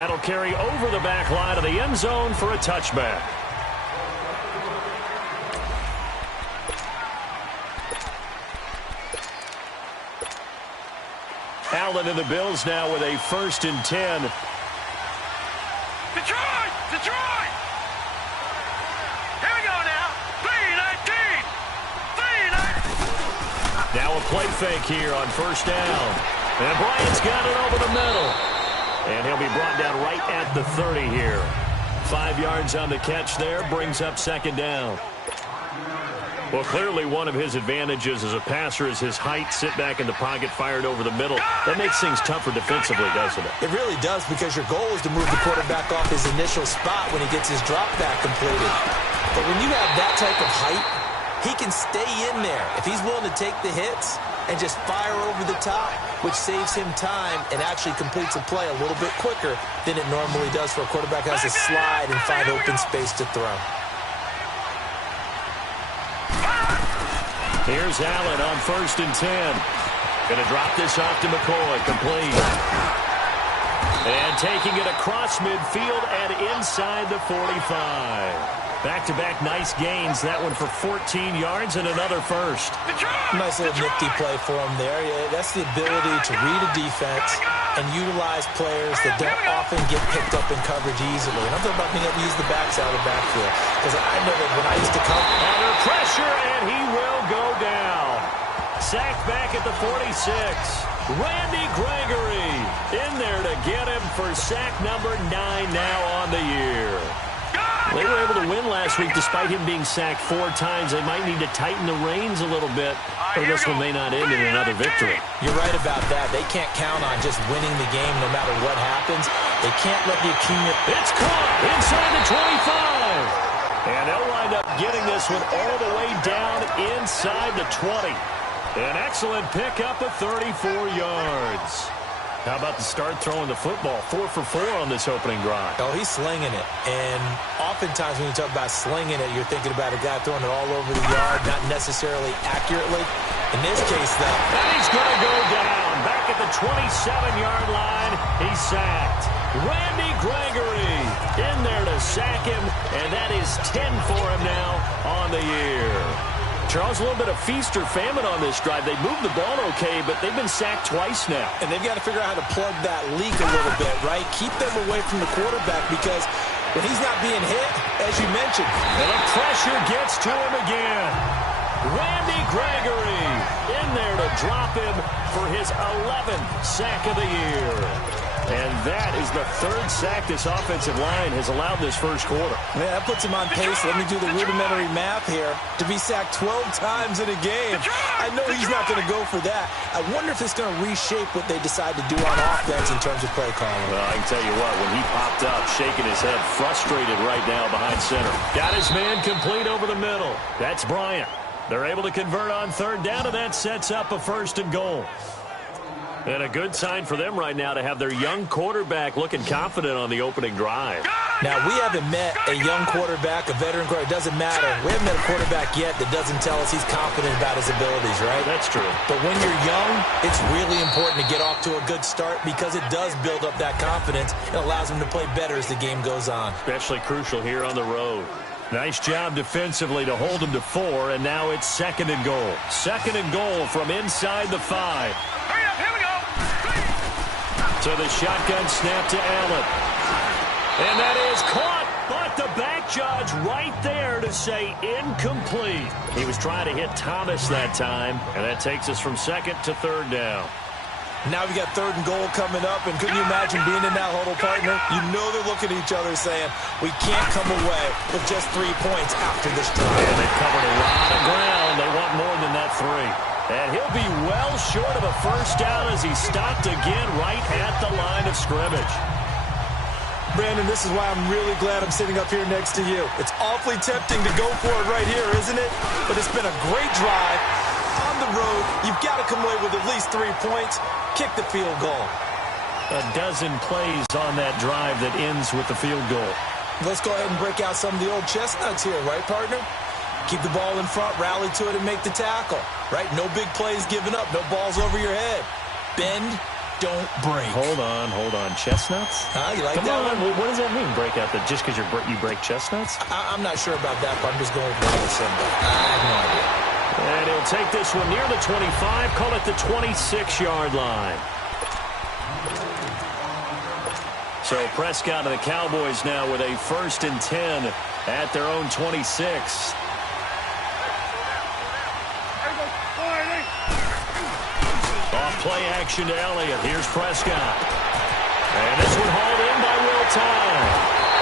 That'll carry over the back line of the end zone for a touchback. Allen and the Bills now with a 1st and 10. Detroit! Detroit! Here we go now. 3-19. 3-19. Now a play fake here on 1st down. And Bryant's got it over the middle. And he'll be brought down right at the 30 here. 5 yards on the catch there, brings up 2nd down. Well, clearly one of his advantages as a passer is his height. Sit back in the pocket, fired over the middle. That makes things tougher defensively, doesn't it? It really does, because your goal is to move the quarterback off his initial spot when he gets his drop back completed. But when you have that type of height, he can stay in there if he's willing to take the hits and just fire over the top, which saves him time and actually completes a play a little bit quicker than it normally does for a quarterback who has to slide and find open space to throw. Here's Allen on 1st and 10. Going to drop this off to McCoy. Complete. And taking it across midfield and inside the 45. Back-to-back nice gains. That one for 14 yards and another 1st. Nice little nifty play for him there. Yeah, that's the ability to read a defense and utilize players that don't often get picked up in coverage easily. And I'm talking about being able to use the backs out of the backfield. Because I know that when I used to come under pressure, and he will go down. Sacked back at the 46. Randy Gregory in there to get him for sack number 9 now on the year. They were able to win last week despite him being sacked 4 times. They might need to tighten the reins a little bit, or this one may not end in another victory. You're right about that. They can't count on just winning the game no matter what happens. They can't let the accumulate. It's caught inside the 25. And they'll wind up getting this one all the way down inside the 20. An excellent pickup of 34 yards. How about the start throwing the football? 4 for 4 on this opening drive. Oh, he's slinging it. And oftentimes when you talk about slinging it, you're thinking about a guy throwing it all over the yard, not necessarily accurately. In this case, though. And he's going to go down. Back at the 27-yard line, he's sacked. Randy Gregory in there to sack him, and that is 10 for him now on the year. Charles, a little bit of feast or famine on this drive. They moved the ball okay, but they've been sacked twice now. And they've got to figure out how to plug that leak a little bit, right? Keep them away from the quarterback, because when he's not being hit, as you mentioned. And the pressure gets to him again. Randy Gregory in there to drop him for his 11th sack of the year. And that is the 3rd sack this offensive line has allowed this first quarter. Yeah, that puts him on pace. Let me do the rudimentary math here. To be sacked 12 times in a game, I know he's not going to go for that. I wonder if it's going to reshape what they decide to do on offense in terms of play calling. Well, I can tell you what, when he popped up, shaking his head, frustrated right now behind center. Got his man complete over the middle. That's Bryant. They're able to convert on 3rd down, and that sets up a 1st and goal. And a good sign for them right now to have their young quarterback looking confident on the opening drive. Now, we haven't met a young quarterback, a veteran quarterback. It doesn't matter. We haven't met a quarterback yet that doesn't tell us he's confident about his abilities, right? That's true. But when you're young, it's really important to get off to a good start, because it does build up that confidence and allows him to play better as the game goes on. Especially crucial here on the road. Nice job defensively to hold him to 4, and now it's 2nd and goal. 2nd and goal from inside the 5. Hurry up, here we go. To the shotgun snap to Allen. And that is caught, but the back judge right there to say incomplete. He was trying to hit Thomas that time, and that takes us from 2nd to 3rd down. Now we got 3rd and goal coming up, and couldn't you imagine being in that huddle, partner? You know they're looking at each other saying, we can't come away with just 3 points after this drive. And they've covered a lot of ground. They want more than that 3. And he'll be well short of a 1st down as he stopped again right at the line of scrimmage. Brandon, this is why I'm really glad I'm sitting up here next to you. It's awfully tempting to go for it right here, isn't it? But it's been a great drive. On the road, you've got to come away with at least 3 points. Kick the field goal. A dozen plays on that drive that ends with the field goal. Let's go ahead and break out some of the old chestnuts here, right, partner? Keep the ball in front, rally to it, and make the tackle, right? No big plays given up, no balls over your head. Bend, don't break. Hold on. Chestnuts? You like Come that on. one? What does that mean, break out the, just because you break chestnuts? I'm not sure about that, but I'm just going with what I said. I have no idea. And he'll take this one near the 25, call it the 26-yard line. So Prescott and the Cowboys now with a 1st and 10 at their own 26. Off play action to Elliott. Here's Prescott. And this one hauled in by Will Tye.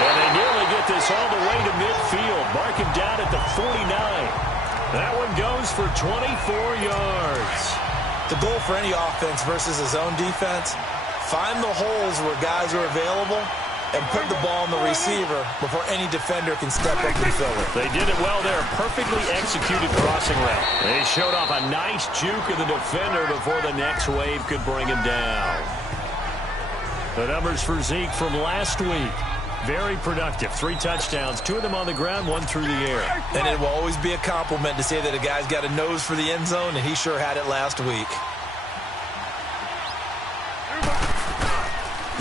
And they nearly get this all the way to midfield. Mark him down at the 49. That one goes for 24 yards. The goal for any offense versus a zone defense, find the holes where guys are available and put the ball on the receiver before any defender can step up and fill it. They did it well there. Perfectly executed crossing route. They showed off a nice juke of the defender before the next wave could bring him down. The numbers for Zeke from last week. Very productive. 3 touchdowns, 2 of them on the ground, 1 through the air. And it will always be a compliment to say that a guy's got a nose for the end zone, and he sure had it last week.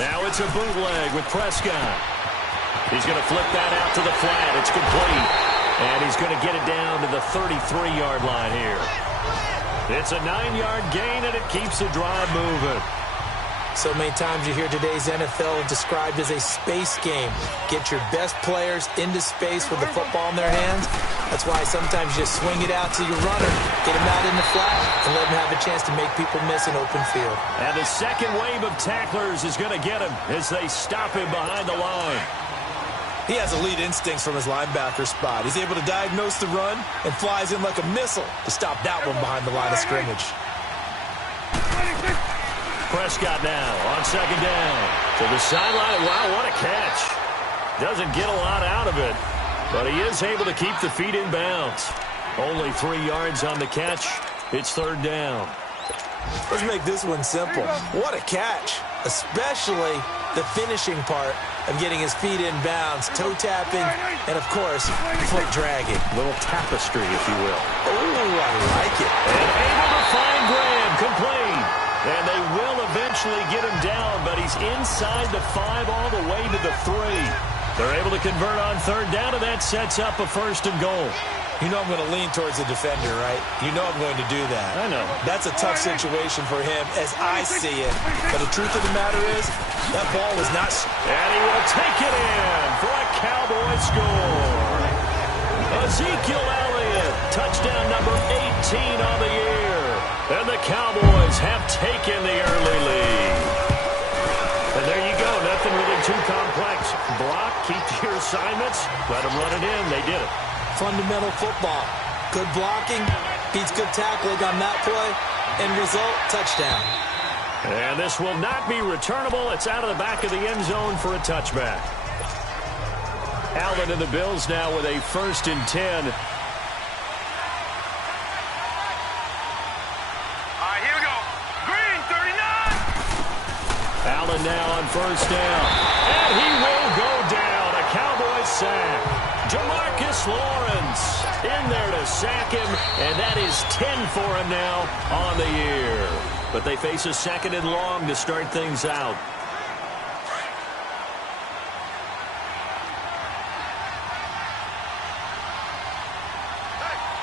Now it's a bootleg with Prescott. He's going to flip that out to the flat. It's complete. And he's going to get it down to the 33-yard line here. It's a 9-yard gain, and it keeps the drive moving. So many times you hear today's NFL described as a space game. Get your best players into space with the football in their hands. That's why sometimes you just swing it out to your runner, get him out in the flat, and let him have a chance to make people miss an open field. And the second wave of tacklers is going to get him as they stop him behind the line. He has elite instincts from his linebacker spot. He's able to diagnose the run and flies in like a missile to stop that one behind the line of scrimmage. Prescott now on second down to the sideline. Wow, what a catch. Doesn't get a lot out of it, but he is able to keep the feet in bounds. Only 3 yards on the catch. It's 3rd down. Let's make this one simple. What a catch, especially the finishing part of getting his feet in bounds, toe tapping, and, of course, foot dragging. Little tapestry, if you will. Oh, I like it. And able to find Graham, complete. And they will eventually get him down, but he's inside the 5 all the way to the 3. They're able to convert on 3rd down, and that sets up a 1st and goal. You know I'm going to lean towards the defender, right? You know I'm going to do that. I know. That's a tough situation for him as I see it. But the truth of the matter is, that ball was not... And he will take it in for a Cowboy score. Ezekiel Elliott, touchdown number 18 on the year. And the Cowboys have taken the early lead. And there you go. Nothing really too complex. Block, keep to your assignments, let them run it in. They did it. Fundamental football. Good blocking, beats good tackling on that play. End result, touchdown. And this will not be returnable. It's out of the back of the end zone for a touchback. Allen and the Bills now with a 1st and 10. Allen now on 1st down. And he will go down. A Cowboys sack. Jamarcus Lawrence in there to sack him. And that is 10 for him now on the year. But they face a 2nd and long to start things out.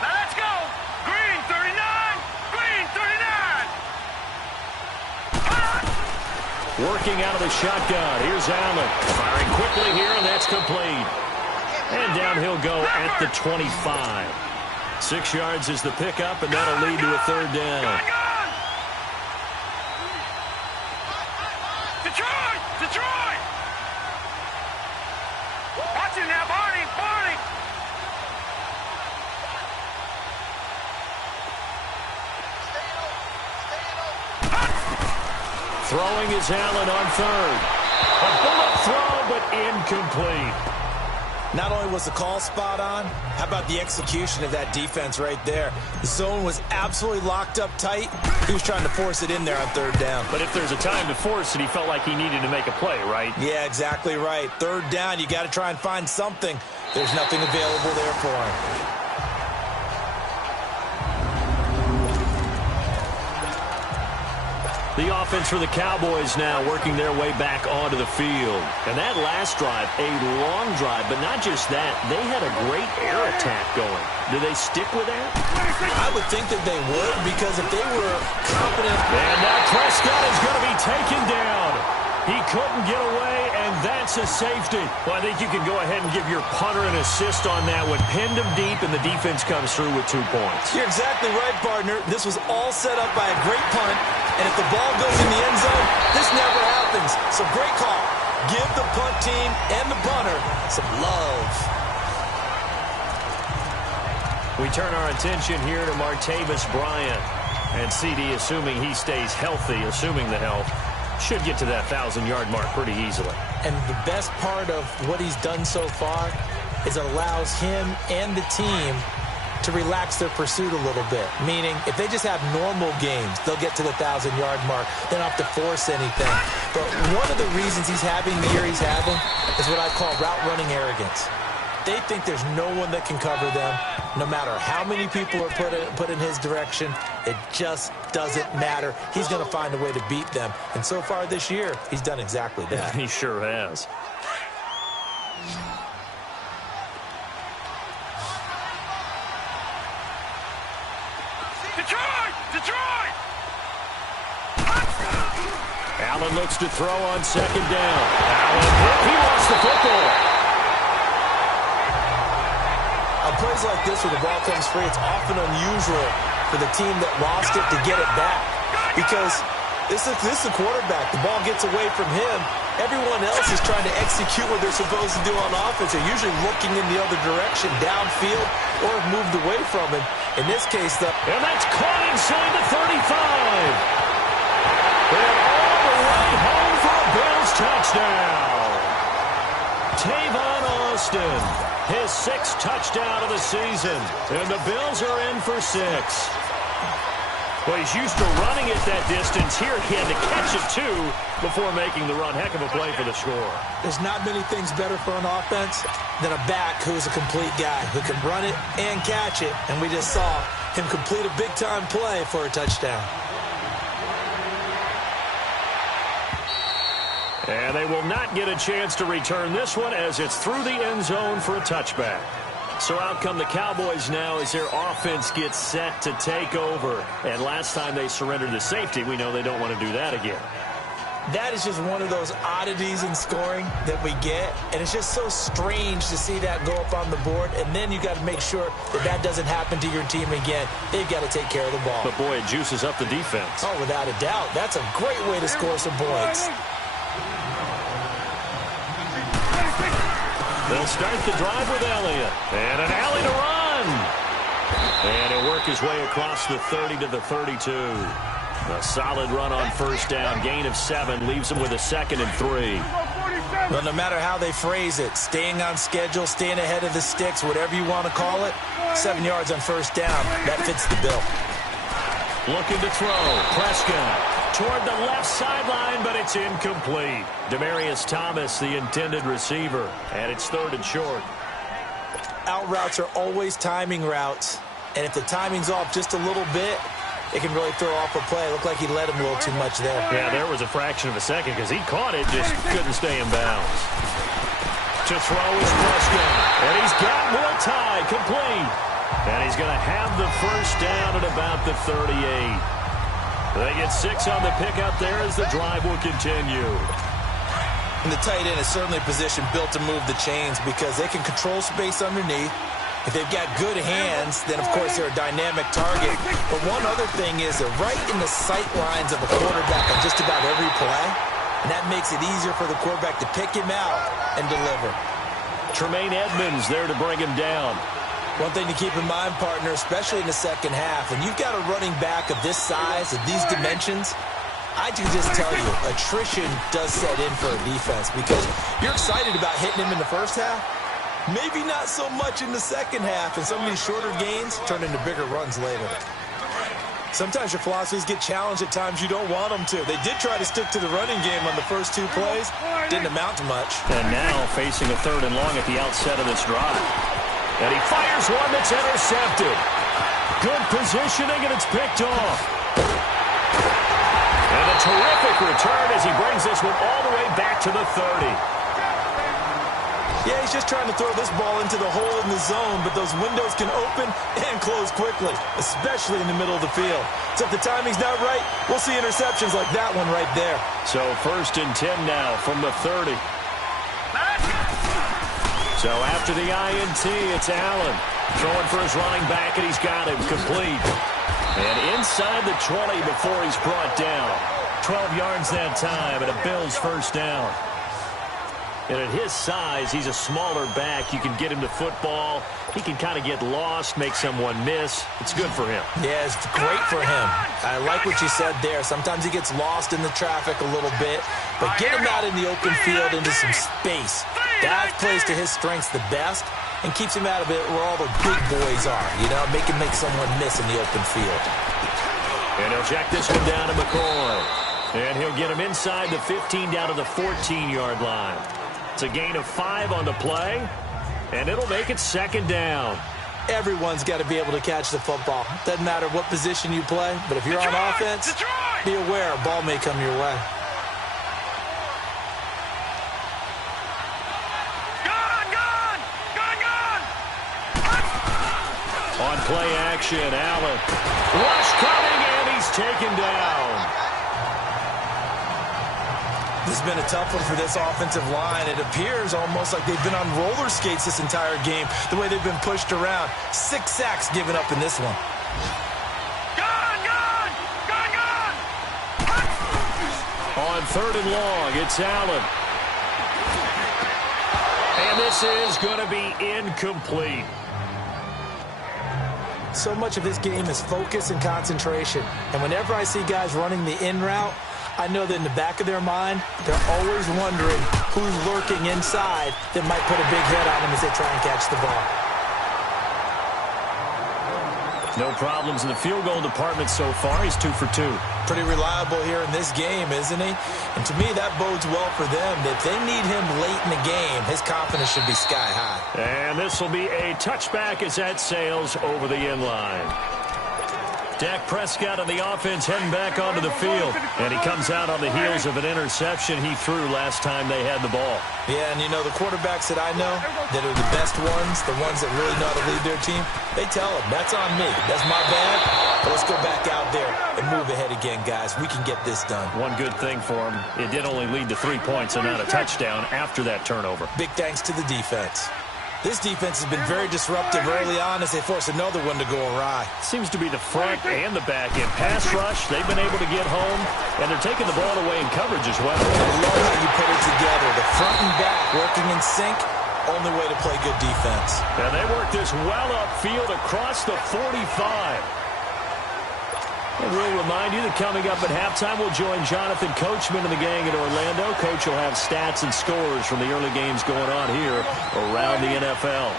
Now let's go. Green 39. Green 39. Working out of the shotgun. Here's Allen. Firing quickly here, and that's complete. And down he'll go at the 25. 6 yards is the pickup, and that'll lead to a 3rd down. Detroit! Detroit! Watch it now, Barney! Barney! Throwing is Allen on 3rd. A bullet throw, but incomplete. Not only was the call spot on, how about the execution of that defense right there? The zone was absolutely locked up tight. He was trying to force it in there on 3rd down. But if there's a time to force it, he felt like he needed to make a play, right? Yeah, exactly right. 3rd down, you got to try and find something. There's nothing available there for him. The offense for the Cowboys now working their way back onto the field. And that last drive, a long drive, but not just that. They had a great air attack going. Do they stick with that? I would think that they would, because if they were confident. And now Prescott is going to be taken down. He couldn't get away, and that's a safety. Well, I think you can go ahead and give your punter an assist on that one. Pinned him deep, and the defense comes through with 2 points. You're exactly right, partner. This was all set up by a great punt, and if the ball goes in the end zone, this never happens. So great call. Give the punt team and the punter some love. We turn our attention here to Martavis Bryant. And CD, assuming he stays healthy, assuming the health, should get to that 1,000-yard mark pretty easily. And the best part of what he's done so far is it allows him and the team to relax their pursuit a little bit. Meaning, if they just have normal games, they'll get to the 1,000-yard mark. They don't have to force anything. But one of the reasons he's having the year he's having is what I call route running arrogance. They think there's no one that can cover them. No matter how many people are put in his direction, it just doesn't matter. He's going to find a way to beat them. And so far this year, he's done exactly that. He sure has. Detroit! Detroit! Allen looks to throw on second down. Allen, he lost the football. On plays like this where the ball comes free, it's often unusual for the team that lost it to get it back. Because this is the quarterback. The ball gets away from him. Everyone else is trying to execute what they're supposed to do on offense. They're usually looking in the other direction, downfield, or have moved away from him. In this case, though. And that's caught inside the 35. And all the way home for a Bills touchdown. Tavon Austin, his 6th touchdown of the season. And the Bills are in for 6. Well, he's used to running it that distance. Here he had to catch it, too, before making the run. Heck of a play for the score. There's not many things better for an offense than a back who's a complete guy, who can run it and catch it. And we just saw him complete a big-time play for a touchdown. And they will not get a chance to return this one as it's through the end zone for a touchback. So out come the Cowboys now as their offense gets set to take over. And last time they surrendered the safety, we know they don't want to do that again. That is just one of those oddities in scoring that we get. And it's just so strange to see that go up on the board. And then you got to make sure that that doesn't happen to your team again. They've got to take care of the ball. But, boy, it juices up the defense. Oh, without a doubt. That's a great way to score some points. They'll start the drive with Elliott. And an alley to run. And he'll work his way across the 30 to the 32. A solid run on first down. Gain of 7 leaves him with a 2nd and 3. Well, no matter how they phrase it, staying on schedule, staying ahead of the sticks, whatever you want to call it, 7 yards on first down, that fits the bill. Looking to throw. Prescott toward the left sideline, but it's incomplete. Demaryius Thomas, the intended receiver, and it's 3rd and short. Out routes are always timing routes, and if the timing's off just a little bit, it can really throw off a play. It looked like he let him a little too much there. Yeah, there was a fraction of a second because he caught it, just couldn't stay in bounds. To throw is Prescott, and he's got more tie, complete. And he's going to have the first down at about the 38. They get 6 on the pick out there as the drive will continue. And the tight end is certainly a position built to move the chains because they can control space underneath. If they've got good hands, then, of course, they're a dynamic target. But one other thing is they're right in the sight lines of a quarterback on just about every play. And that makes it easier for the quarterback to pick him out and deliver. Tremaine Edmonds there to bring him down. One thing to keep in mind, partner, especially in the second half, when you've got a running back of this size, of these dimensions, I can just tell you, attrition does set in for a defense because you're excited about hitting him in the first half. Maybe not so much in the second half, and some of these shorter gains turn into bigger runs later. Sometimes your philosophies get challenged at times you don't want them to. They did try to stick to the running game on the first 2 plays. Didn't amount to much. And now facing a 3rd and long at the outset of this drive. And he fires one that's intercepted. Good positioning, and it's picked off. And a terrific return as he brings this one all the way back to the 30. Yeah, he's just trying to throw this ball into the hole in the zone, but those windows can open and close quickly, especially in the middle of the field. So if the timing's not right, we'll see interceptions like that one right there. So 1st and 10 now from the 30. So after the INT, it's Allen throwing for his running back, and he's got him complete. And inside the 20 before he's brought down. 12 yards that time, and a Bills first down. And at his size, he's a smaller back. You can get him to football. He can kind of get lost, make someone miss. It's good for him. Yeah, it's great for him. I like what you said there. Sometimes he gets lost in the traffic a little bit, but get him out in the open field into some space. That plays to his strengths the best and keeps him out of it where all the big boys are, you know, make someone miss in the open field. And he'll check this one down to McCoy. And he'll get him inside the 15 down to the 14-yard line. It's a gain of 5 on the play, and it'll make it 2nd down. Everyone's got to be able to catch the football. Doesn't matter what position you play, but if you're on offense, be aware a ball may come your way. On play action, Allen. Rush coming, and he's taken down. This has been a tough one for this offensive line. It appears almost like they've been on roller skates this entire game, the way they've been pushed around. 6 sacks given up in this one. On 3rd and long, it's Allen. And this is going to be incomplete. So much of this game is focus and concentration. And whenever I see guys running the in route, I know that in the back of their mind, they're always wondering who's lurking inside that might put a big hit on them as they try and catch the ball. No problems in the field goal department so far. He's 2 for 2. Pretty reliable here in this game, isn't he? And to me, that bodes well for them. If they need him late in the game, his confidence should be sky high. And this will be a touchback as that sails over the end line. Dak Prescott on the offense heading back onto the field. And he comes out on the heels of an interception he threw last time they had the ball. Yeah, and you know, the quarterbacks that I know that are the best ones, the ones that really know how to lead their team, they tell them, that's on me. That's my bad. But let's go back out there and move ahead again, guys. We can get this done. One good thing for him, it did only lead to 3 points and not a touchdown after that turnover. Big thanks to the defense. This defense has been very disruptive early on as they force another one to go awry. Seems to be the front and the back end. Pass rush, they've been able to get home, and they're taking the ball away in coverage as well. I love how you put it together. The front and back working in sync, only way to play good defense. And they work this well upfield across the 45. And we'll remind you that coming up at halftime, we'll join Jonathan Coachman and the gang in Orlando. Coach will have stats and scores from the early games going on here around the NFL.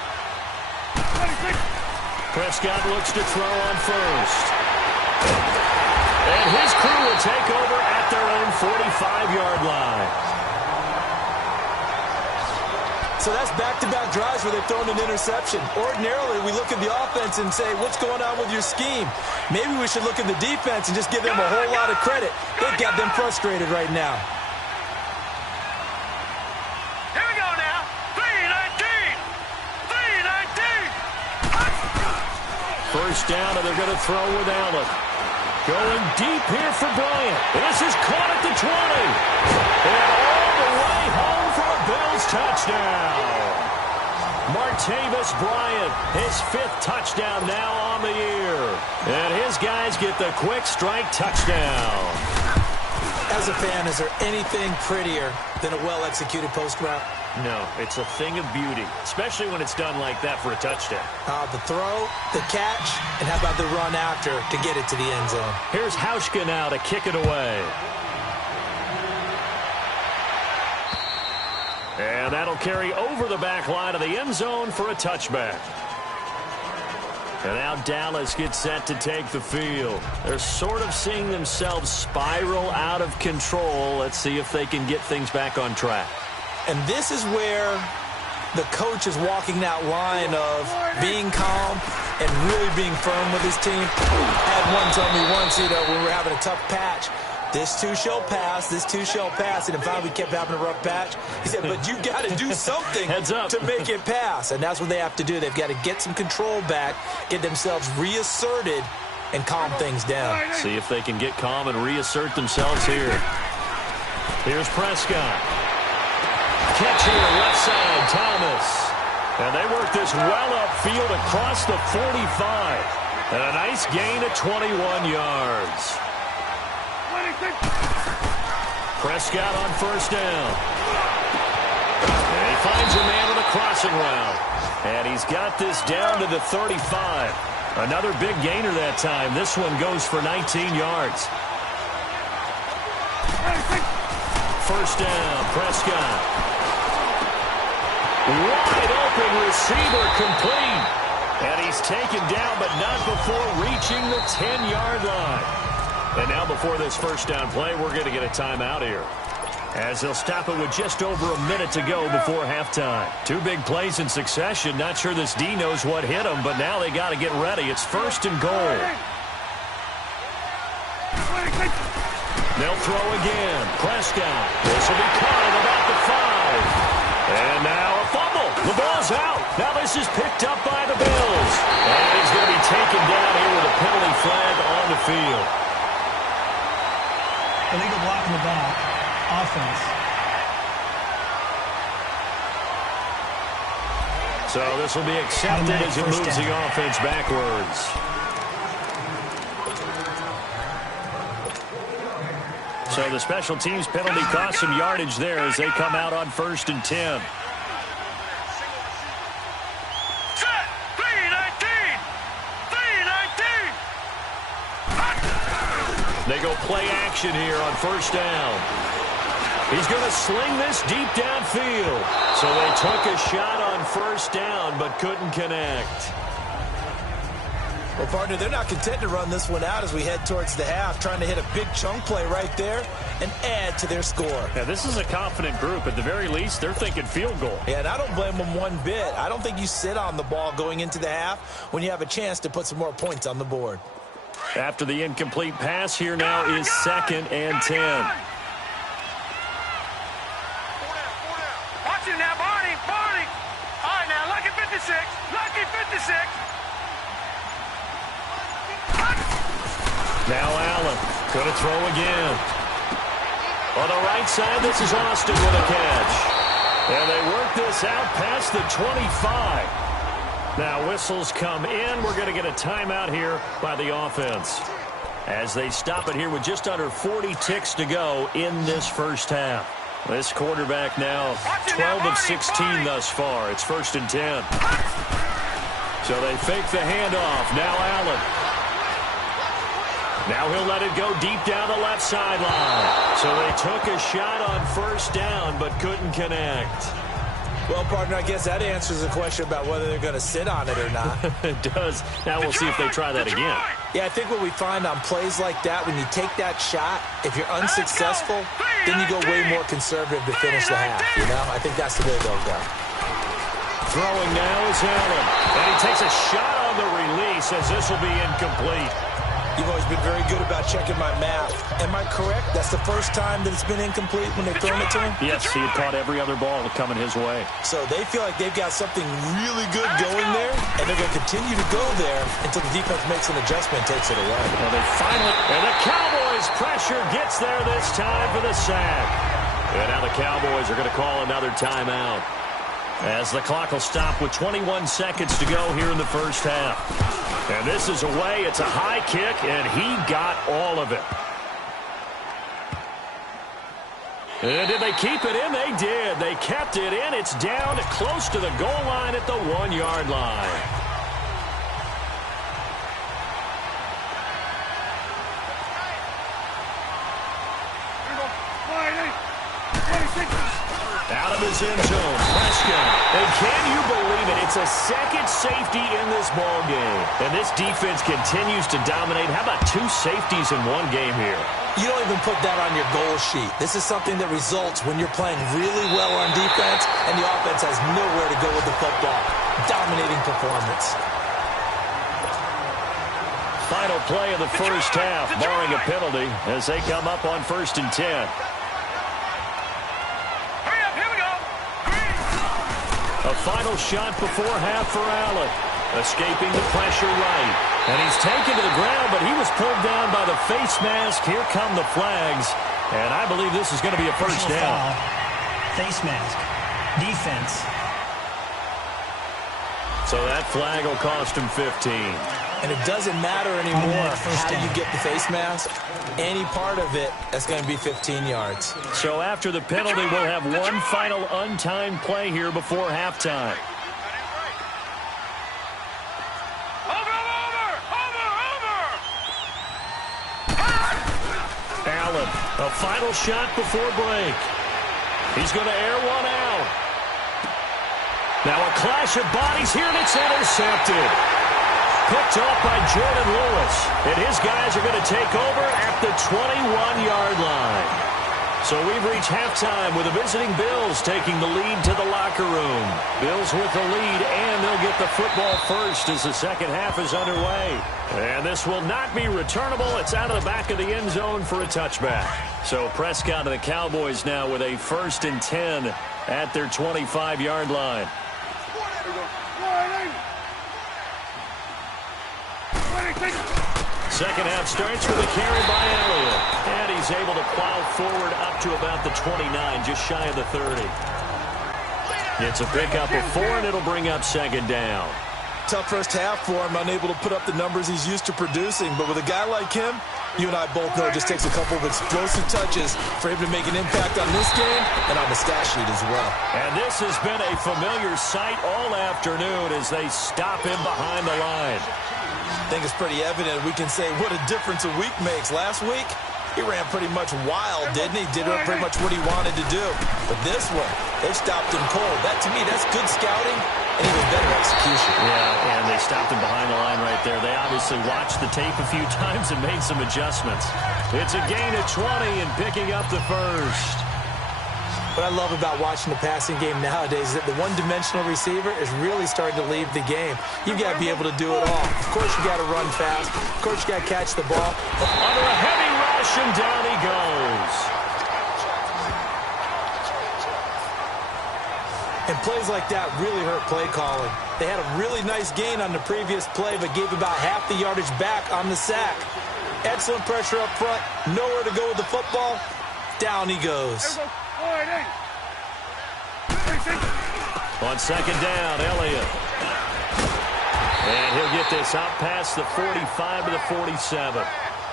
Prescott looks to throw on first. And his crew will take over at their own 45-yard line. So that's back-to-back drives where they've thrown an interception. Ordinarily, we look at the offense and say, what's going on with your scheme? Maybe we should look at the defense and just give them a whole lot of credit. They've got them frustrated right now. Here we go now. 3-19. 3-19. First down, and they're going to throw with Allen. Going deep here for Bryant. This is caught at the 20. And all the way home for a Bills touchdown. Martavis Bryant, his 5th touchdown now on the year. And his guys get the quick strike touchdown. As a fan, is there anything prettier than a well-executed post route? No, it's a thing of beauty, especially when it's done like that for a touchdown. The throw, the catch, and how about the run after to get it to the end zone? Here's Hauschka now to kick it away. And that'll carry over the back line of the end zone for a touchback. And now Dallas gets set to take the field. They're sort of seeing themselves spiral out of control. Let's see if they can get things back on track. And this is where the coach is walking that line of being calm and really being firm with his team. I had one tell me once, when we were having a tough patch, this too shall pass, this too shall pass. And finally, we kept having a rough patch. He said, but you got to do something to make it pass. And that's what they have to do. They've got to get some control back, get themselves reasserted, and calm things down. See if they can get calm and reassert themselves here. Here's Prescott. Catch here, left side, Thomas. And they work this well upfield across the 45. And a nice gain of 21 yards. Prescott on first down. And he finds a man on the crossing route. And he's got this down to the 35. Another big gainer that time. This one goes for 19 yards. First down, Prescott. Wide open receiver complete. And he's taken down, but not before reaching the 10-yard line. And now before this first down play, we're going to get a timeout here, as they'll stop it with just over a minute to go before halftime. Two big plays in succession. Not sure this D knows what hit them, but now they got to get ready. It's first and goal. They'll throw again. Prescott. This will be caught at about the 5. And now a fumble. The ball's out. Now this is picked up by the Bills. And he's going to be taken down here with a penalty flag on the field. Illegal block in the back. Offense. So this will be accepted as it moves the offense backwards. So the special teams penalty cost some yardage there as they come out on first and 10. They go play action here on first down. He's going to sling this deep downfield. So they took a shot on first down but couldn't connect. Well, partner, they're not content to run this one out as we head towards the half, trying to hit a big chunk play right there and add to their score. Yeah, this is a confident group. At the very least, they're thinking field goal. Yeah, and I don't blame them one bit. I don't think you sit on the ball going into the half when you have a chance to put some more points on the board. After the incomplete pass, here now is second and 10. Watch it now, Barney. All right, now, lucky 56. Lucky 56. Now Allen going to throw again. On the right side, this is Austin with a catch. And they work this out past the 25. Now whistles come in. We're going to get a timeout here by the offense, as they stop it here with just under 40 ticks to go in this first half. This quarterback now 12 of 16 thus far. It's first and 10. So they fake the handoff. Now Allen. Now he'll let it go deep down the left sideline. So they took a shot on first down but couldn't connect. Well, partner, I guess that answers the question about whether they're going to sit on it or not. It does. Now we'll see if they try that again. Yeah, I think what we find on plays like that, when you take that shot, if you're unsuccessful, then you go way more conservative to finish the half, you know? I think that's the way they'll go. Throwing now is Allen. And he takes a shot on the release as this will be incomplete. You've always been very good about checking my math. Am I correct? That's the first time that it's been incomplete when they've thrown it to him? Yes, he had caught every other ball coming his way. So they feel like they've got something really good going there, and they're going to continue to go there until the defense makes an adjustment and takes it away. Well, they finally... And the Cowboys' pressure gets there this time for the sack. And now the Cowboys are going to call another timeout, as the clock will stop with 21 seconds to go here in the first half. And this is away. It's a high kick, and he got all of it. And did they keep it in? They did. They kept it in. It's down close to the goal line at the 1-yard line. Out of his end zone, Prescott. And can you believe it? It's a second safety in this ball game. And this defense continues to dominate. How about two safeties in one game here? You don't even put that on your goal sheet. This is something that results when you're playing really well on defense and the offense has nowhere to go with the football. Dominating performance. Final play of the first half, barring a penalty, as they come up on 1st and 10. Hurry up, here we go. A final shot before half for Allen. Escaping the pressure right. And he's taken to the ground, but he was pulled down by the face mask. Here come the flags. And I believe this is going to be a first down. Face mask. Defense. So that flag will cost him 15. And it doesn't matter anymore how you get the face mask. Any part of it, that's going to be 15 yards. So after the penalty, we'll have one final untimed play here before halftime. Allen, a final shot before break. He's going to air one out. Now a clash of bodies here, and it's intercepted. Picked off by Jordan Lewis. And his guys are going to take over at the 21-yard line. So we've reached halftime with the visiting Bills taking the lead to the locker room. Bills with the lead, and they'll get the football first as the second half is underway. And this will not be returnable. It's out of the back of the end zone for a touchback. So Prescott and the Cowboys now with a 1st and 10 at their 25-yard line. Second half starts with a carry by Elliott. And he's able to plow forward up to about the 29, just shy of the 30. It's a pickup of 4, and it'll bring up second down. Tough first half for him, unable to put up the numbers he's used to producing. But with a guy like him, you and I both know it just takes a couple of explosive touches for him to make an impact on this game and on the stat sheet as well. And this has been a familiar sight all afternoon as they stop him behind the line. I think it's pretty evident we can say what a difference a week makes. Last week, he ran pretty much wild, didn't he? Did pretty much what he wanted to do. But this one, they've stopped him cold. That, to me, that's good scouting and even better execution. Yeah, and they stopped him behind the line right there. They obviously watched the tape a few times and made some adjustments. It's a gain of 20 and picking up the first. What I love about watching the passing game nowadays is that the one-dimensional receiver is really starting to leave the game. You've got to be able to do it all. Of course, you got to run fast. Of course, you got to catch the ball. Under a heavy rush, and down he goes. And plays like that really hurt play calling. They had a really nice gain on the previous play, but gave about half the yardage back on the sack. Excellent pressure up front. Nowhere to go with the football. Down he goes. On second down, Elliott. And he'll get this out past the 45 to the 47.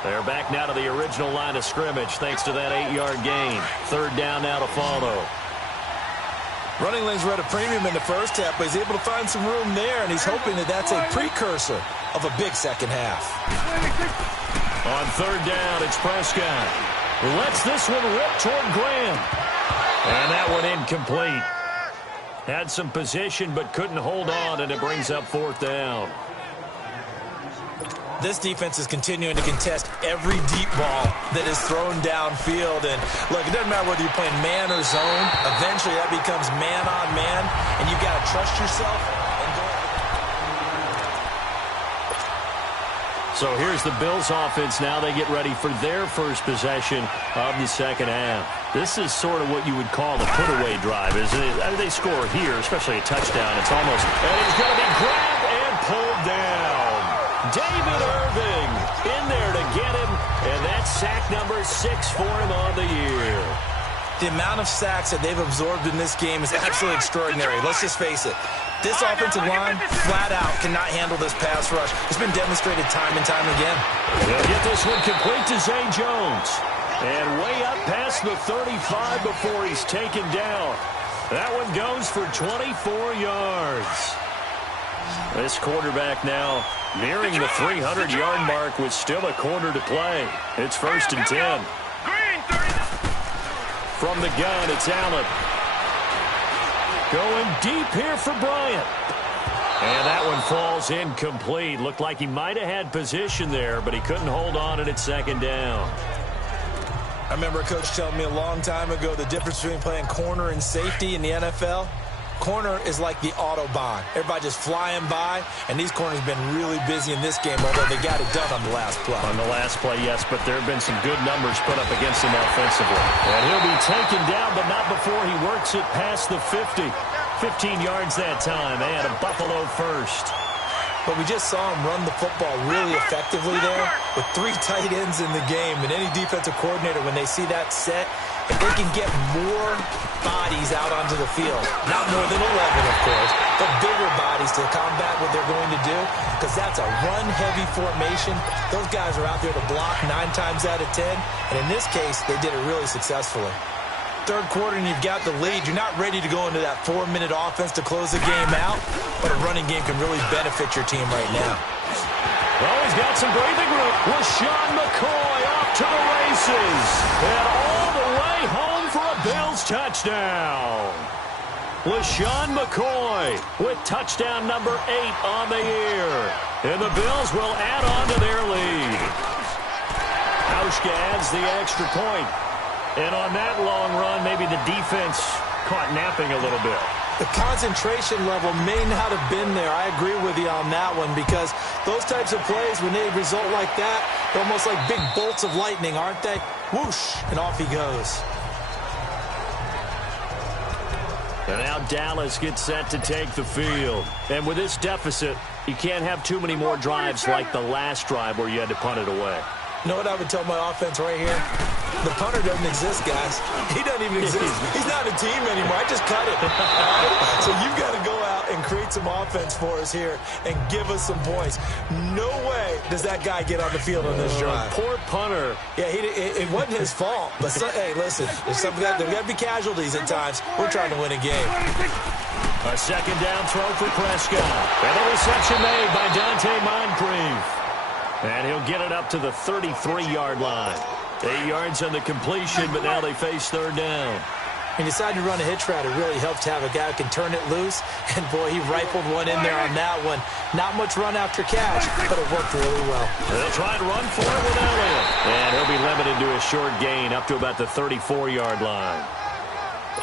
They're back now to the original line of scrimmage thanks to that 8-yard gain. Third down now to follow. Running lanes were at a premium in the first half, but he's able to find some room there, and he's hoping that that's a precursor of a big second half. On third down, it's Prescott. Lets this one rip toward Graham. And that one incomplete. Had some position but couldn't hold on, and it brings up fourth down. This defense is continuing to contest every deep ball that is thrown downfield. And, look, it doesn't matter whether you're playing man or zone. Eventually that becomes man on man, and you've got to trust yourself and go. So here's the Bills offense now. They get ready for their first possession of the second half. This is sort of what you would call a put-away drive, isn't it? They score here, especially a touchdown. It's almost, and he's going to be grabbed and pulled down. David Irving in there to get him, and that's sack number 6 for him on the year. The amount of sacks that they've absorbed in this game is absolutely extraordinary. Let's just face it. This offensive line, flat out, cannot handle this pass rush. It's been demonstrated time and time again. They'll get this one complete to Zay Jones. And way up past the 35 before he's taken down. That one goes for 24 yards. This quarterback now nearing the 300-yard mark with still a quarter to play. It's 1st and 10. From the gun, it's Allen. Going deep here for Bryant. And that one falls incomplete. Looked like he might have had position there, but he couldn't hold on, and it's second down. I remember a coach telling me a long time ago the difference between playing corner and safety in the NFL. corner is like the Autobahn. Everybody just flying by, and these corners have been really busy in this game, although they got it done on the last play. On the last play, yes, but there have been some good numbers put up against him offensively. And he'll be taken down, but not before he works it past the 50. 15 yards that time, and a Buffalo first. But we just saw him run the football really effectively there with 3 tight ends in the game. And any defensive coordinator, when they see that set, if they can get more bodies out onto the field, not more than 11, of course, but bigger bodies to combat what they're going to do, because that's a run-heavy formation. Those guys are out there to block 9 times out of 10. And in this case, they did it really successfully. Third quarter and you've got the lead. You're not ready to go into that 4-minute offense to close the game out, but a running game can really benefit your team right now. Well, he's got some breathing room. LeSean McCoy off to the races. And all the way home for a Bills touchdown. LeSean McCoy with touchdown number 8 on the year. And the Bills will add on to their lead. Hauschka adds the extra point. And on that long run, maybe the defense caught napping a little bit. The concentration level may not have been there. I agree with you on that one, because those types of plays, when they result like that, they're almost like big bolts of lightning, aren't they? Whoosh, and off he goes. And now Dallas gets set to take the field. And with this deficit, you can't have too many more drives like the last drive where you had to punt it away. You know what I would tell my offense right here? The punter doesn't exist, guys. He doesn't even exist. He's not a team anymore. I just cut it. Right? So you've got to go out and create some offense for us here and give us some points. No way does that guy get on the field on this drive. Poor punter. Yeah, it wasn't his fault. But hey, listen, there's got to be casualties at times. We're trying to win a game. A second down throw for Prescott. And the reception made by Dante Moncrief. And he'll get it up to the 33-yard line. 8 yards on the completion, but now they face third down. When you decide to run a hitch route, it really helps to have a guy who can turn it loose. And, boy, he rifled one in there on that one. Not much run after catch, but it worked really well. They'll try to run for it with Elliott. And he'll be limited to a short gain up to about the 34-yard line.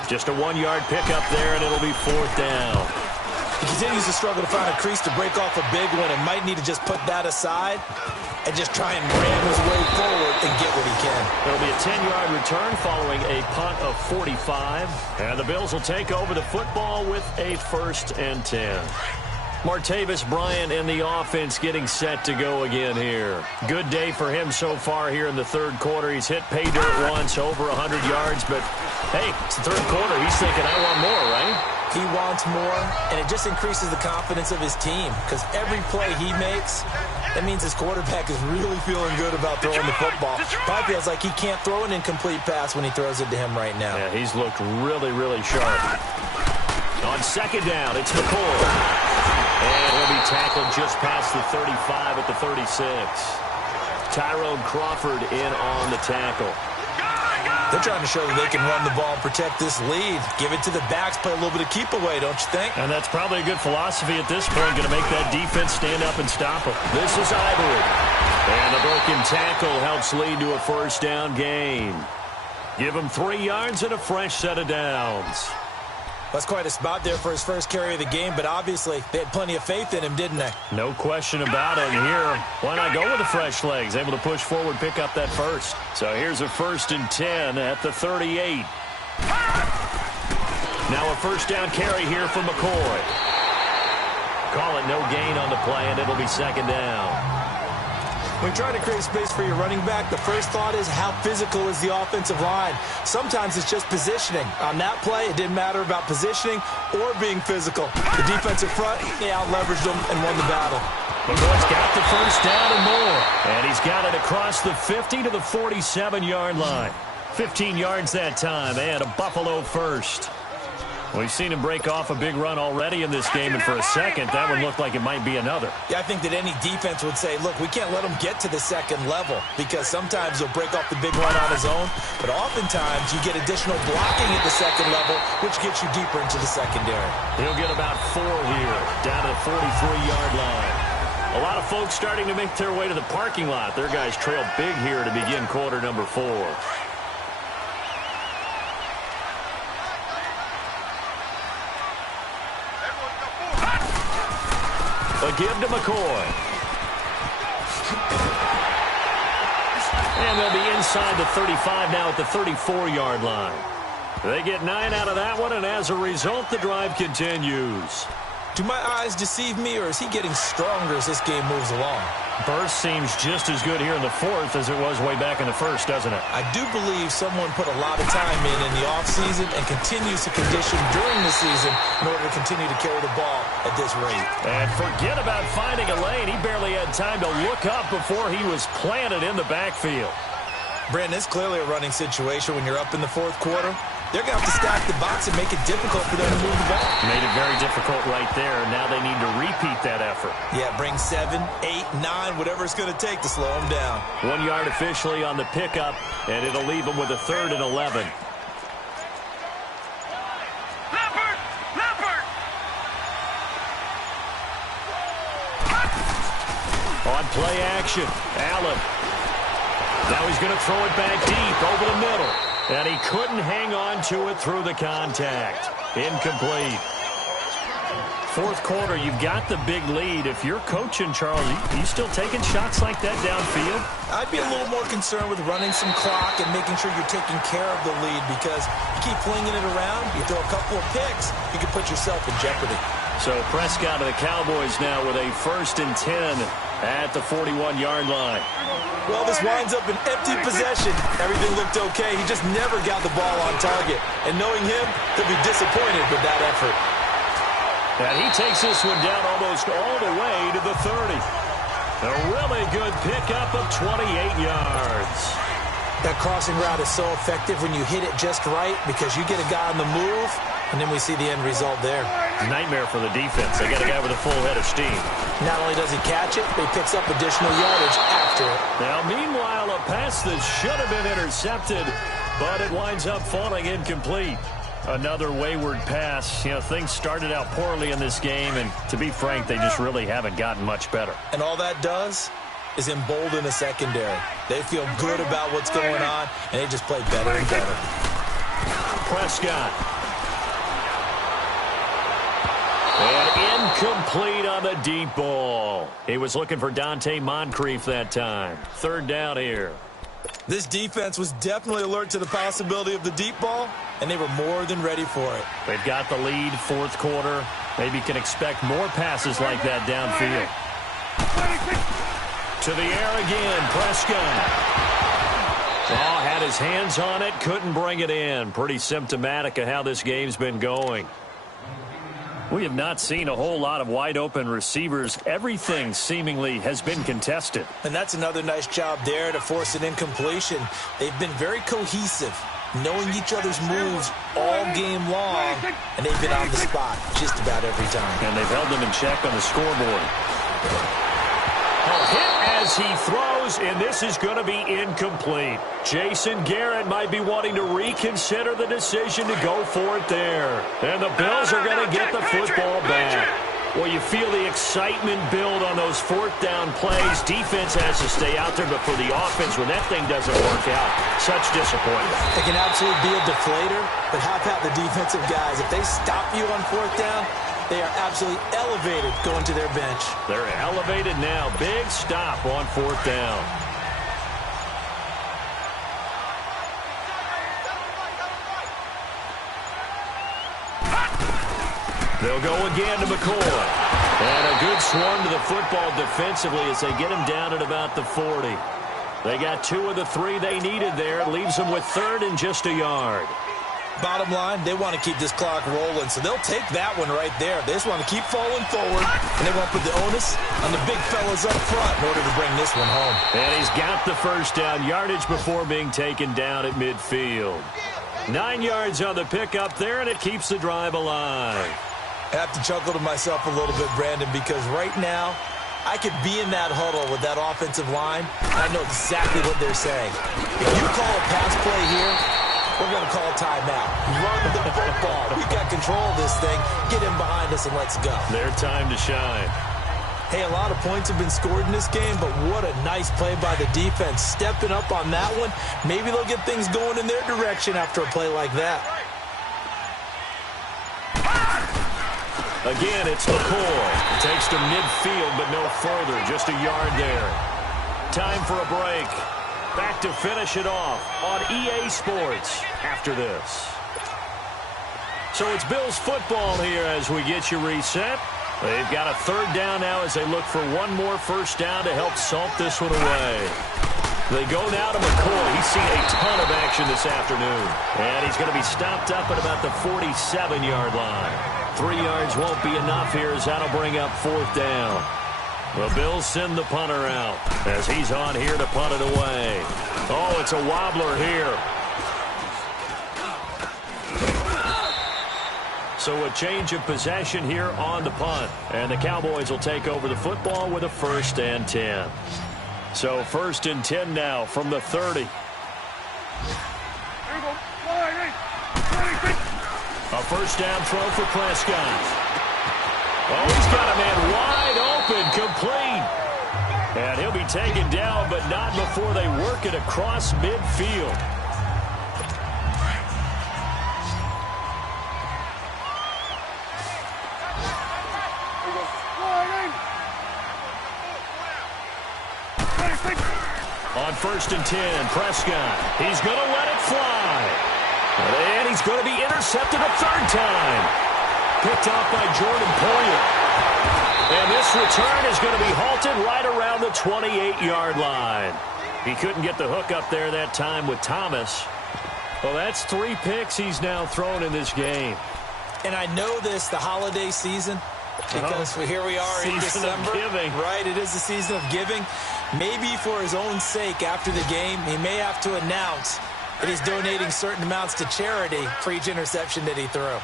Just a 1-yard pickup there, and it'll be fourth down. He continues to struggle to find a crease to break off a big one and might need to just put that aside and just try and ram his way forward and get what he can. It'll be a 10-yard return following a punt of 45. And the Bills will take over the football with a 1st and 10. Martavis Bryant in the offense getting set to go again here. Good day for him so far here in the third quarter. He's hit pay dirt once, over 100 yards. But, hey, it's the third quarter. He's thinking, I want more, right? He wants more, and it just increases the confidence of his team, because every play he makes, that means his quarterback is really feeling good about throwing the football. Probably feels like he can't throw an incomplete pass when he throws it to him right now. Yeah, he's looked really, really sharp. On second down, it's McCoy. And he'll be tackled just past the 35 at the 36. Tyrone Crawford in on the tackle. They're trying to show that they can run the ball and protect this lead. Give it to the backs, play a little bit of keep away, don't you think? And that's probably a good philosophy at this point, going to make that defense stand up and stop them. This is Ivory. And the broken tackle helps lead to a first down gain. Give him 3 yards and a fresh set of downs. That's quite a spot there for his first carry of the game, but obviously they had plenty of faith in him, didn't they? No question about it. And here, why not go with the fresh legs? Able to push forward, pick up that first. So here's a 1st and 10 at the 38. Now a first down carry here for McCoy. Call it no gain on the play, and it'll be second down. When trying to create space for your running back, the first thought is how physical is the offensive line. Sometimes it's just positioning. On that play, it didn't matter about positioning or being physical. The defensive front, they out-leveraged them and won the battle. McCoy's got the first down and more. And he's got it across the 50 to the 47-yard line. 15 yards that time, and a Buffalo first. We've seen him break off a big run already in this game, and for a second, that one looked like it might be another. Yeah, I think that any defense would say, look, we can't let him get to the second level, because sometimes he'll break off the big run on his own, but oftentimes you get additional blocking at the second level, which gets you deeper into the secondary. He'll get about 4 here, down to the 43-yard line. A lot of folks starting to make their way to the parking lot. Their guys trail big here to begin quarter number 4. A give to McCoy. And they'll be inside the 35 now at the 34-yard line. They get 9 out of that one, and as a result, the drive continues. Do my eyes deceive me, or is he getting stronger as this game moves along? Burst seems just as good here in the fourth as it was way back in the first, doesn't it? I do believe someone put a lot of time in the offseason and continues to condition during the season in order to continue to carry the ball at this rate. And forget about finding a lane. He barely had time to look up before he was planted in the backfield. Brandon, it's clearly a running situation when you're up in the fourth quarter. They're going to have to stack the box and make it difficult for them to move the ball. Made it very difficult right there. Now they need to repeat that effort. Yeah, bring 7, 8, 9, whatever it's going to take to slow them down. 1 yard officially on the pickup, and it'll leave them with a 3rd and 11. Leopard! On play action, Allen. Now he's going to throw it back deep over the middle. And he couldn't hang on to it through the contact. Incomplete. Fourth quarter, you've got the big lead. If you're coaching, Charles, you still taking shots like that downfield? I'd be a little more concerned with running some clock and making sure you're taking care of the lead, because you keep flinging it around, you throw a couple of picks, you can put yourself in jeopardy. So Prescott of the Cowboys now with a 1st and 10 at the 41-yard line. Well, this winds up an empty possession. Everything looked okay. He just never got the ball on target. And knowing him, he'll be disappointed with that effort. And he takes this one down almost all the way to the 30. A really good pickup of 28 yards. That crossing route is so effective when you hit it just right, because you get a guy on the move, and then we see the end result there. Nightmare for the defense. They got a guy with a full head of steam. Not only does he catch it, but he picks up additional yardage after it. Now, meanwhile, a pass that should have been intercepted, but it winds up falling incomplete. Another wayward pass. You know, things started out poorly in this game, and to be frank, they just really haven't gotten much better. And all that does is embolden the secondary. They feel good about what's going on, and they just play better and better. Prescott. And incomplete on the deep ball. He was looking for Dante Moncrief that time. 3rd down here. This defense was definitely alert to the possibility of the deep ball, and they were more than ready for it. They've got the lead, fourth quarter. Maybe can expect more passes like that downfield. To the air again, Prescott. Oh, had his hands on it, couldn't bring it in. Pretty symptomatic of how this game's been going. We have not seen a whole lot of wide-open receivers. Everything seemingly has been contested. And that's another nice job there to force an incompletion. They've been very cohesive, knowing each other's moves all game long, and they've been on the spot just about every time. And they've held them in check on the scoreboard. Hit as he throws, and this is going to be incomplete. Jason Garrett might be wanting to reconsider the decision to go for it there. And the Bills are going to get the football back. Well, you feel the excitement build on those 4th down plays. Defense has to stay out there, but for the offense, when that thing doesn't work out, such disappointment. It can absolutely be a deflator, but how about the defensive guys? If they stop you on 4th down, they are absolutely elevated going to their bench. They're elevated now. Big stop on 4th down. They'll go again to McCoy. And a good swarm to the football defensively as they get him down at about the 40. They got 2 of the 3 they needed there. It leaves them with 3rd and just a yard. Bottom line, they want to keep this clock rolling, so they'll take that one right there. They just want to keep falling forward, and they won't put the onus on the big fellas up front in order to bring this one home. And he's got the 1st down yardage before being taken down at midfield. 9 yards on the pickup there, and it keeps the drive alive. I have to chuckle to myself a little bit, Brandon, because right now, I could be in that huddle with that offensive line, and I know exactly what they're saying. If you call a pass play here, we're going to call a timeout. Run the football. We've got control of this thing. Get him behind us and let's go. Their time to shine. Hey, a lot of points have been scored in this game, but what a nice play by the defense. Stepping up on that one. Maybe they'll get things going in their direction after a play like that. Again, it's McCoy. Takes to midfield, but no further. Just a yard there. Time for a break. Back to finish it off on EA Sports after this. So it's Bills football here as we get you reset. They've got a third down now as they look for one more first down to help salt this one away. They go now to McCoy. He's seen a ton of action this afternoon. And he's going to be stopped up at about the 47-yard line. 3 yards won't be enough here as that'll bring up fourth down. The Bills send the punter out as he's on here to punt it away. Oh, it's a wobbler here. So a change of possession here on the punt. And the Cowboys will take over the football with a 1st and 10. So 1st and 10 now from the 30. A first down throw for Prescott. Oh, he's got a man wide open, complete. And he'll be taken down, but not before they work it across midfield. On 1st and 10, Prescott. He's going to let it fly. And he's going to be intercepted a third time. Picked off by Jordan Poyer. And this return is going to be halted right around the 28-yard line. He couldn't get the hook up there that time with Thomas. Well, that's 3 picks he's now thrown in this game. And I know this, the holiday season, because here we are in December. Giving. Right, it is the season of giving. Maybe for his own sake after the game, he may have to announce that he's donating certain amounts to charity for each interception that he threw.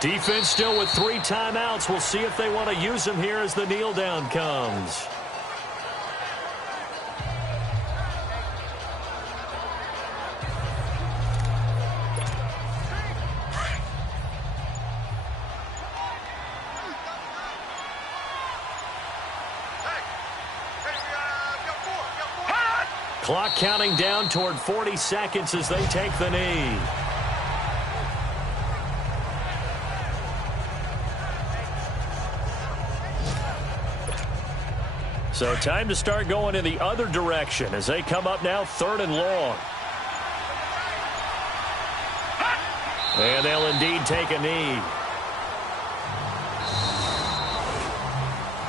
Defense still with 3 timeouts. We'll see if they want to use them here as the kneel down comes. Clock counting down toward 40 seconds as they take the knee. So time to start going in the other direction as they come up now 3rd and long. And they'll indeed take a knee.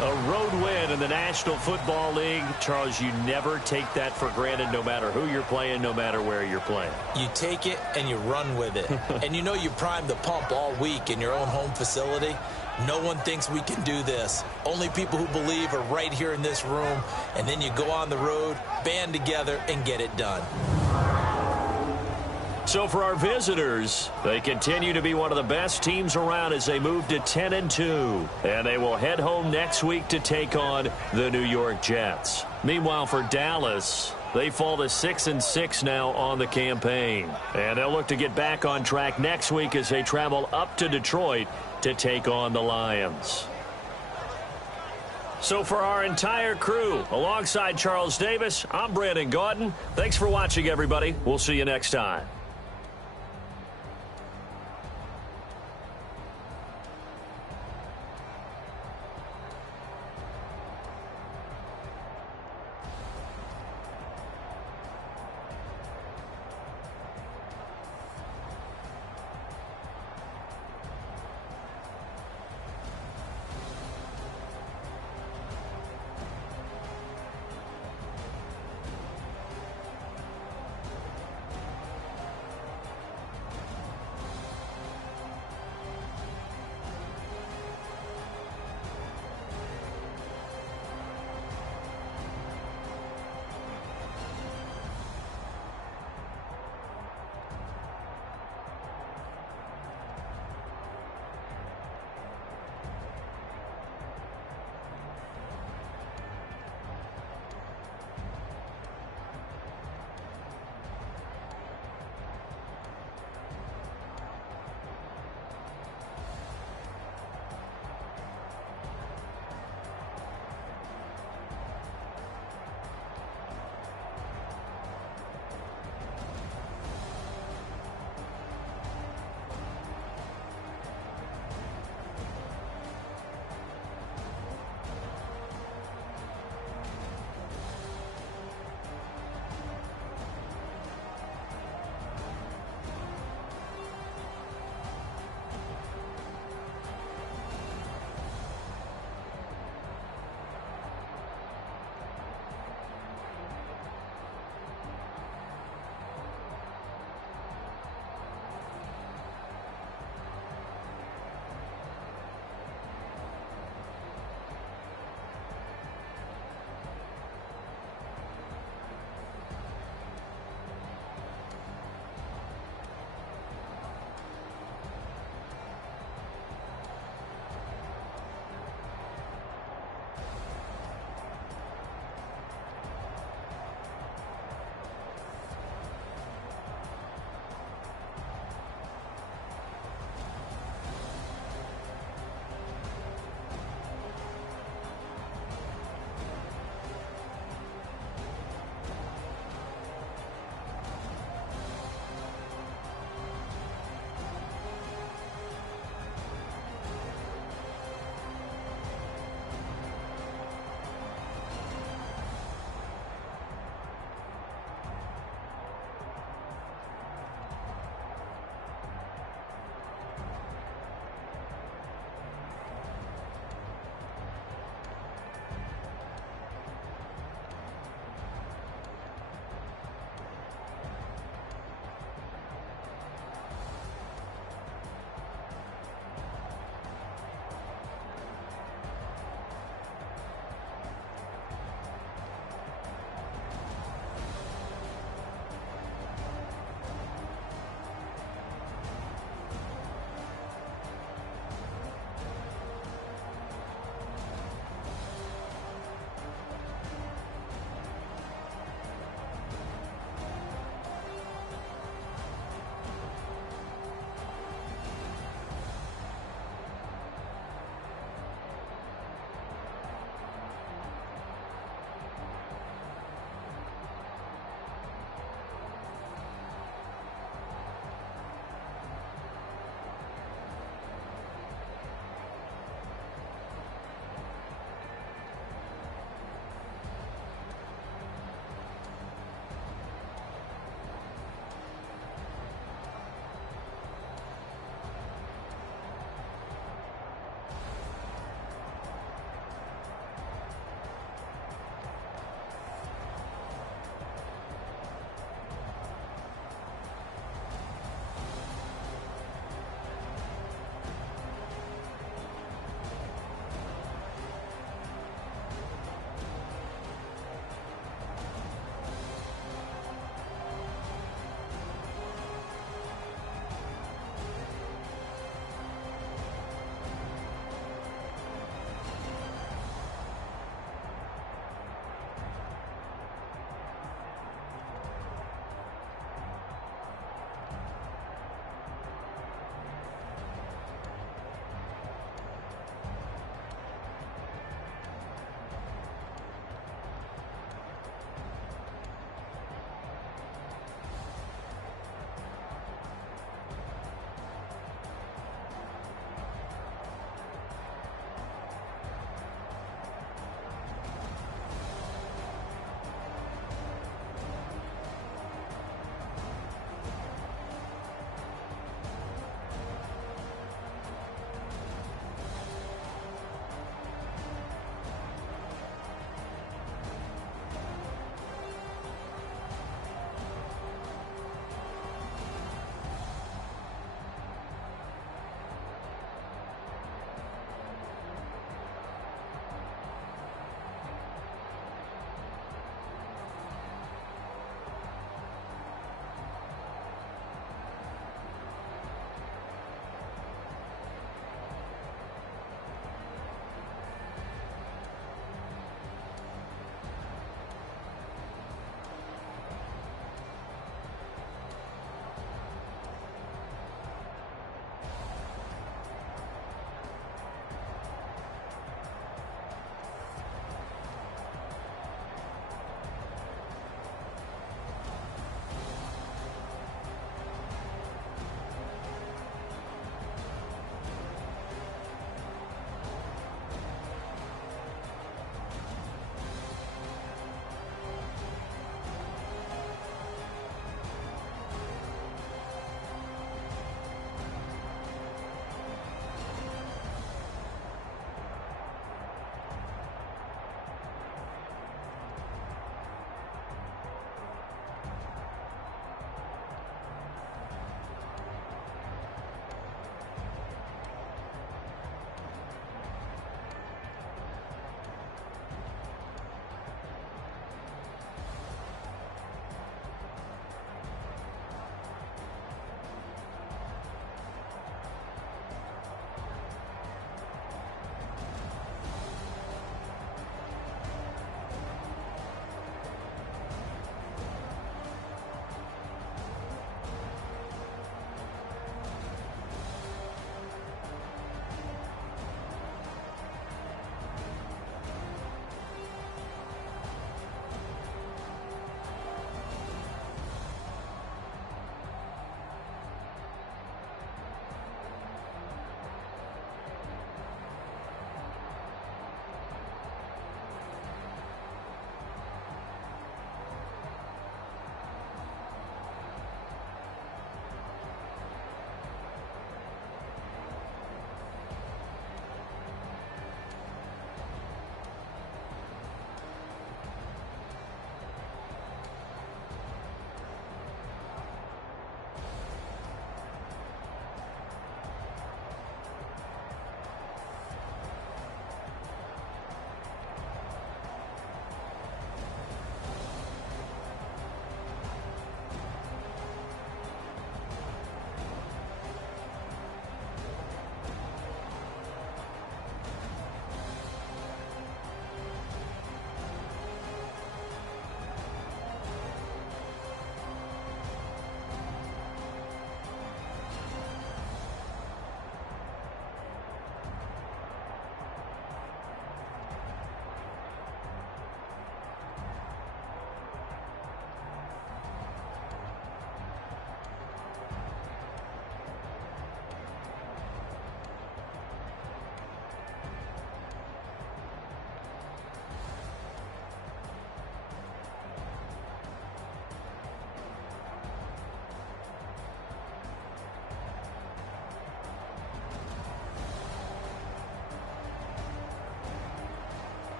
A road win in the National Football League. Charles, you never take that for granted no matter who you're playing, no matter where you're playing. You take it and you run with it. And you know you primed the pump all week in your own home facility. No one thinks we can do this. Only people who believe are right here in this room. And then you go on the road, band together, and get it done. So for our visitors, they continue to be one of the best teams around as they move to 10-2. And they will head home next week to take on the New York Jets. Meanwhile, for Dallas, they fall to 6-6 now on the campaign. And they'll look to get back on track next week as they travel up to Detroit to take on the Lions. So for our entire crew, alongside Charles Davis, I'm Brandon Gaudin. Thanks for watching, everybody. We'll see you next time.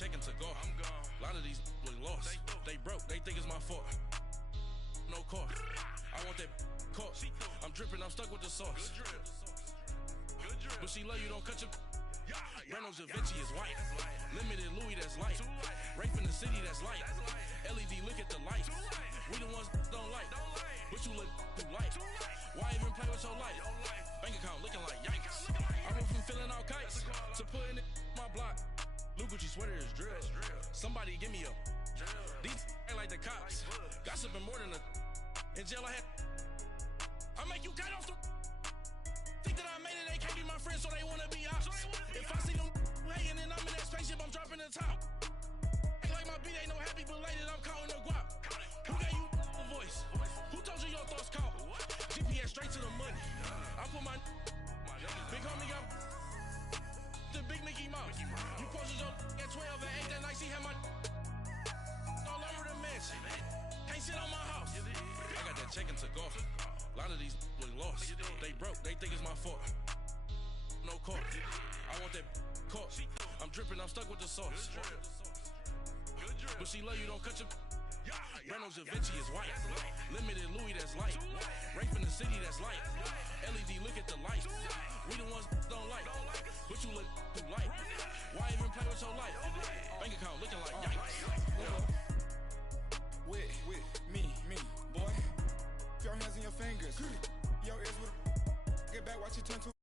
checking to go. I'm gone. A lot of these look lost. They broke, they think it's my fault. No car. I want that court. I'm dripping, I'm stuck with the sauce. Good drip. Good drip. But she love you, don't cut your. Yeah. Reynolds Da Vinci is white. That's Limited Louis, that's light. Too light. Rafe in the city, that's light. That's light. LED, look at the lights. Too light. We the ones don't like. Don't like. But you look too light. Too light. Why even play with your life? Your life. Bank account looking like yikes. Looking like I went from filling out kites That's a call. to putting it in my block. Blue Gucci sweater is drill. drill. Somebody give me a. Drill. These ain't like the cops. Like bugs. Gossiping more than a. In jail I had. I make you cut off the. Think that I made it, they can't be my friends, so they wanna be ops. If I see them hanging and I'm in that spaceship, I'm dropping the top. Ain't like my beat ain't no happy belated, I'm counting the guap. Who gave you a voice? Who told you your thoughts count? GPS straight to the money. I put my big homie got the big Mickey Mouse. You posted your at 12 and 8 that night, she had my all over the mansion. Can't sit on my house. I got that checking to go. A lot of these look lost. They broke, they think it's my fault. No car. I want that court. I'm dripping, I'm stuck with the sauce. Good drip. But she love you, don't cut your. Yeah. Reynolds Da Vinci is white. That's light. Limited Louis, that's light. Too light. Rafe in the city, that's light. That's light. LED, look at the lights. Too light. We the ones don't like. Don't like us. But you look too light. Why even play with your life? Bank account looking like yikes. With me, boy. Your hands and your fingers. Your ears with a get back, watch you turn to